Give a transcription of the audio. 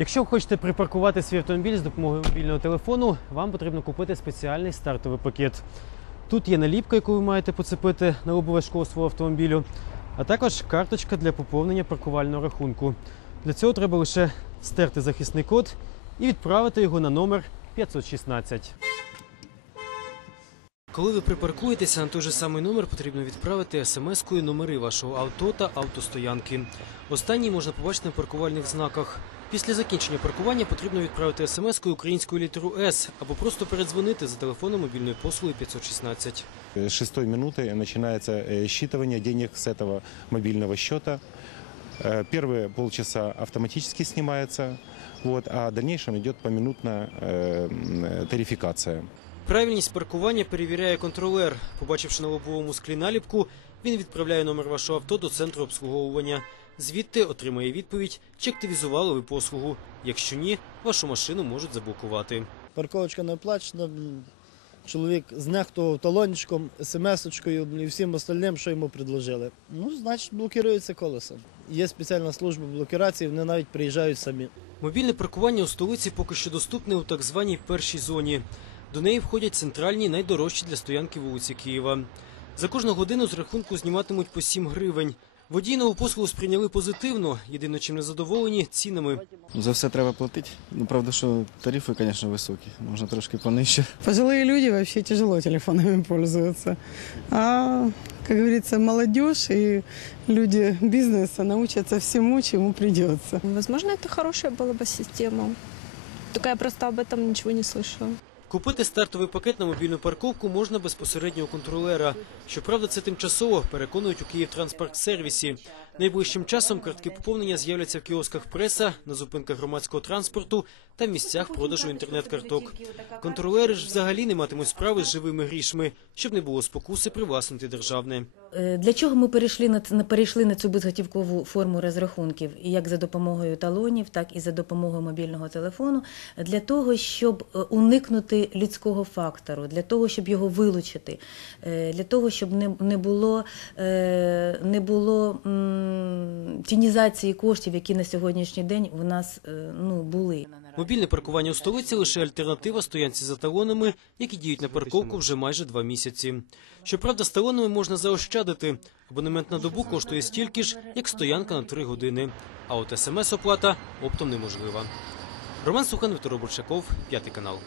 Якщо ви хочете припаркувати свій автомобіль з допомогою мобільного телефону, вам потрібно купити спеціальний стартовий пакет. Тут є наліпка, яку ви маєте поцепити на лобове шкло свого автомобілю, а також карточка для поповнення паркувального рахунку. Для цього треба лише стерти захисний код і відправити його на номер 516. Коли ви припаркуєтеся на той же самий номер, потрібно відправити смс-кою номери вашого авто та автостоянки. Останній можна побачити на паркувальних знаках. Після закінчення паркування потрібно відправити смс-кою українською літеру С або просто передзвонити за телефоном мобільної послуги 516. С шестой минуты начинается э, считывание денег с этого мобильного счета. Э, Первые полчаса автоматически снимается, вот, а в дальнейшем идет поминутная э, м, тарификация. Правильність паркування перевіряє контролер. Побачивши на лобовому склі наліпку, він відправляє номер вашого авто до центру обслуговування. Звідти отримає відповідь, чи активізували ви послугу. Якщо ні, вашу машину можуть заблокувати. Парковочка не оплачена. Чоловік знехтував талончиком, смс-очкою і всім остальним, що йому предложили. Ну, значить, блокується колесо. Є спеціальна служба блокірації, вони навіть приїжджають самі. Мобільне паркування у столиці поки що доступне у так званій першій зоні. До неї входять центральні найдорожчі для стоянки вулиці Києва. За кожну годину з рахунку зніматимуть по 7 гривень. Водії нову послугу сприйняли позитивно. Єдине, чим не задоволені цінами. За все треба платити. Ну, правда, що тарифи, звісно, високі. Можна трошки понижче. Пожилые люди вообще тяжело телефонами пользуются. А, как говорится, молодежь и люди бизнеса научатся всему, чему придется. Возможно, это хорошая была бы система. Только я просто об этом ничего не слышала. Купити стартовий пакет на мобільну парковку можна безпосередньо у контролера. Щоправда, це тимчасово переконують у Київтранспорт-сервісі. Найближчим часом картки поповнення з'являться в кіосках преса, на зупинках громадського транспорту та в місцях продажу інтернет-карток. Контролери ж взагалі не матимуть справи з живими грішми, щоб не було спокуси привласнити державне. Е, Для чого ми перейшли на перейшли на цю безготівкову форму розрахунків, як за допомогою талонів, так і за допомогою мобільного телефону, для того, щоб е, людського фактору, для того, щоб його вилучити, е, для того, щоб не, було, е, не було тінізації коштів, які на сьогоднішній день в нас е, ну, були. Мобільне паркування у столиці лише альтернатива стоянці за талонами, які діють на парковку вже майже два місяці. Щоправда, з талонами можна заощадити. Абонемент на добу коштує стільки ж, як стоянка на три години. А от смс-оплата оптом неможлива. Роман Сухан, Віктор Борчаков, п'ятий канал.